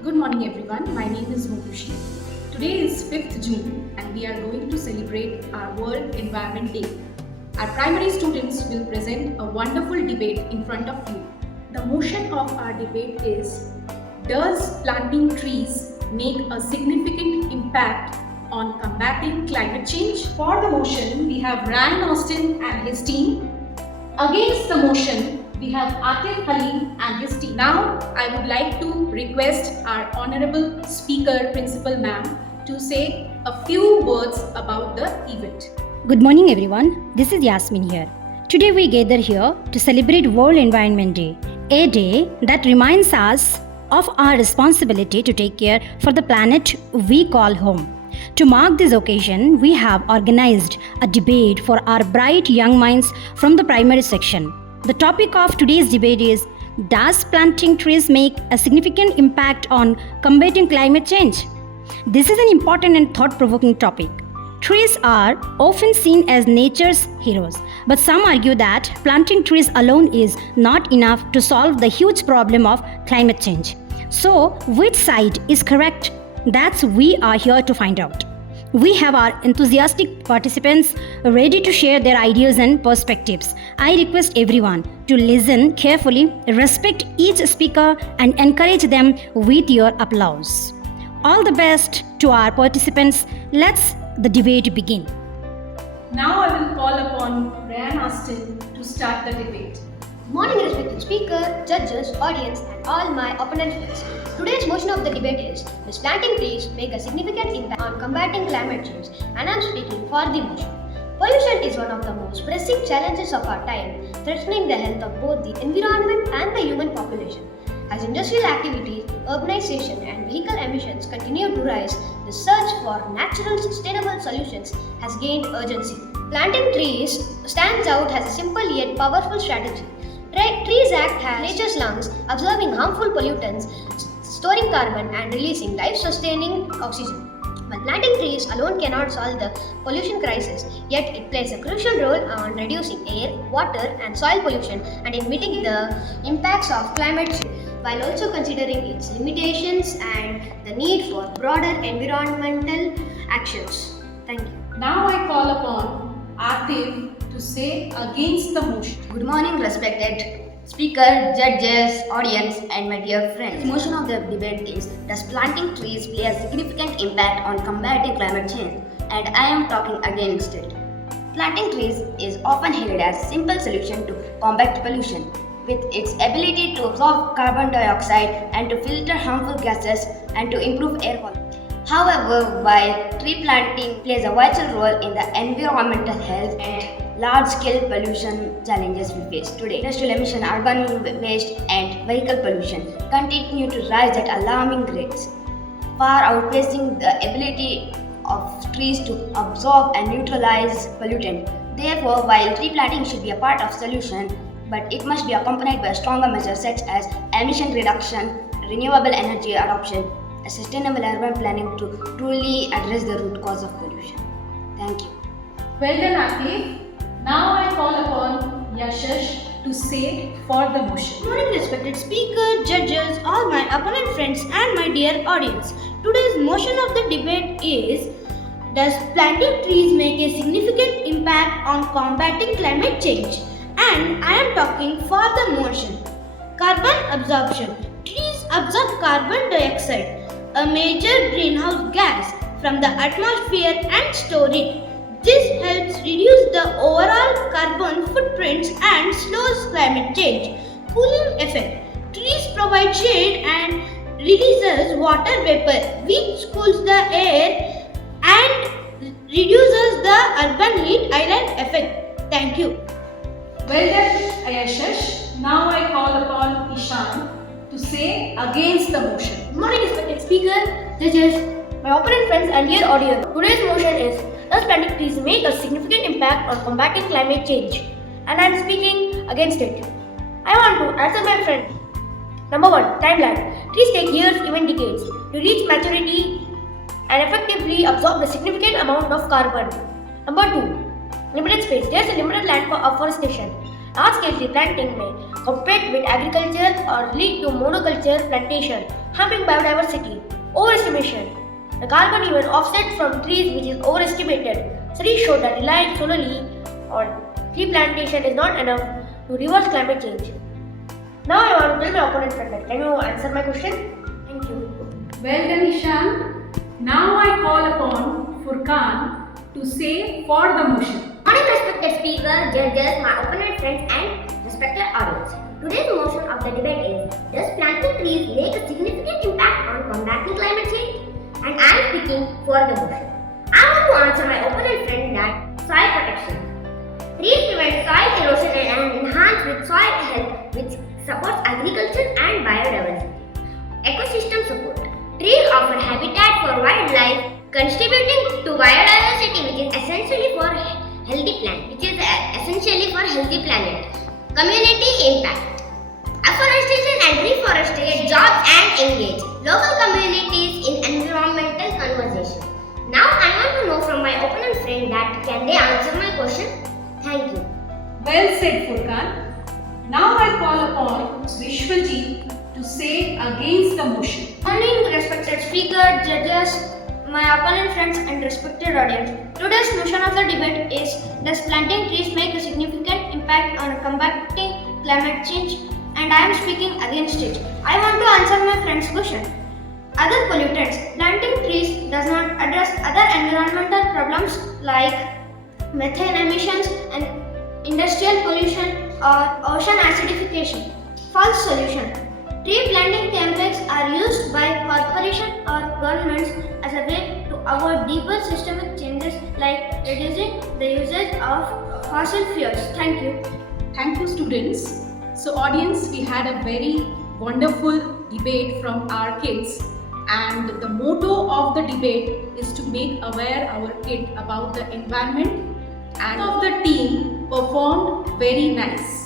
Good morning everyone, my name is Mokushi. Today is 5th June and we are going to celebrate our World Environment Day. Our primary students will present a wonderful debate in front of you. The motion of our debate is, does planting trees make a significant impact on combating climate change? For the motion, we have Ryan Austin and his team. Against the motion, we have Atif Halim and his team. Now, I would like to request our Honorable Speaker, Principal Ma'am, to say a few words about the event. Good morning, everyone. This is Yasmin here. Today, we gather here to celebrate World Environment Day, a day that reminds us of our responsibility to take care for the planet we call home. To mark this occasion, we have organized a debate for our bright young minds from the primary section. The topic of today's debate is, does planting trees make a significant impact on combating climate change? This is an important and thought-provoking topic. Trees are often seen as nature's heroes, but some argue that planting trees alone is not enough to solve the huge problem of climate change. So, which side is correct? That's we are here to find out. We have our enthusiastic participants ready to share their ideas and perspectives. I request everyone to listen carefully, respect each speaker, and encourage them with your applause. All the best to our participants. Let's the debate begin. Now I will call upon Ryan Austin to start the debate. Good morning, respected speaker, judges, audience, and all my opponent friends. Today's motion of the debate is, does planting trees make a significant impact on combating climate change? And I am speaking for the motion. Pollution is one of the most pressing challenges of our time, threatening the health of both the environment and the human population. As industrial activities, urbanization, and vehicle emissions continue to rise, the search for natural, sustainable solutions has gained urgency. Planting trees stands out as a simple yet powerful strategy. Trees act as nature's lungs, absorbing harmful pollutants, storing carbon, and releasing life-sustaining oxygen. While planting trees alone cannot solve the pollution crisis, yet it plays a crucial role on reducing air, water, and soil pollution and in mitigating the impacts of climate change, while also considering its limitations and the need for broader environmental actions. Thank you. Now I call upon Atif to say against the motion. Good morning, respected speaker, judges, audience, and my dear friends. The motion of the debate is, does planting trees play a significant impact on combating climate change? And I am talking against it. Planting trees is often hailed as a simple solution to combat pollution. With its ability to absorb carbon dioxide and to filter harmful gases and to improve air quality. However, while tree planting plays a vital role in the environmental health and large-scale pollution challenges we face today, industrial emission, urban waste, and vehicle pollution continue to rise at alarming rates, far outpacing the ability of trees to absorb and neutralize pollutant. Therefore, while tree planting should be a part of solution, but it must be accompanied by stronger measures such as emission reduction, renewable energy adoption, a sustainable urban planning to truly address the root cause of pollution. Thank you. Well done, Atif. Now I call upon Yashash to say for the motion. Good morning, respected speaker, judges, all my opponent friends, and my dear audience. Today's motion of the debate is, does planting trees make a significant impact on combating climate change? And I am talking for the motion. Carbon absorption. Trees absorb carbon dioxide, a major greenhouse gas, from the atmosphere and store it. This helps reduce the overall carbon footprints and slows climate change. Cooling effect. Trees provide shade and releases water vapor, which cools the air and reduces the urban heat island effect. Thank you. Well done, Yashash. Now I call upon Ishan to say against the motion. Good morning, respected speaker, judges, my opponent friends, and dear audience. Today's motion is, does planting trees make a significant impact on combating climate change? And I am speaking against it. I want to answer my friend. Number 1. Timeline. Trees take years, even decades, to reach maturity and effectively absorb a significant amount of carbon. Number 2. Limited space. There is a limited land for afforestation. Large-scale tree planting may compete with agriculture or lead to monoculture plantation, harming biodiversity. Overestimation. The carbon even offset from trees which is overestimated. Studies show that relying solely on tree plantation is not enough to reverse climate change. Now I want to tell my opponent friend that can you answer my question? Thank you. Well done, Ishan. Now I call upon Furkan to say for the motion. Morning, respected speaker, judges, my opponent friends, and respected audience. Today's motion of the debate is: does planting trees make a significant impact on combating climate change? And I am speaking for the motion. I want to answer my opponent friend that soil protection. Trees prevent soil erosion and enhance with soil health, which supports agriculture and biodiversity. Ecosystem support. Trees offer habitat for wildlife, contributing to biodiversity, which is essentially for healthy planet. Community impact. Afforestation and reforestation jobs and engage local communities in environmental conversation. Now I want to know from my opponent friend that can they answer my question? Thank you. Well said, Furkan. Now I call upon Vishwajit to say against the motion. Morning, respected speaker, judges, my opponent friends, and respected audience. Today's motion of the debate is: does planting trees make a significant impact on combating climate change? And I am speaking against it. I want to answer my friend's question. Other pollutants. Planting trees does not address other environmental problems like methane emissions and industrial pollution or ocean acidification. False solution. Tree planting campaigns are used by corporations or governments as a way to avoid deeper systemic changes like reducing the usage of fossil fuels. Thank you. Thank you, students. So, audience, we had a very wonderful debate from our kids, and the motto of the debate is to make aware our kid about the environment, and of the team performed very nice.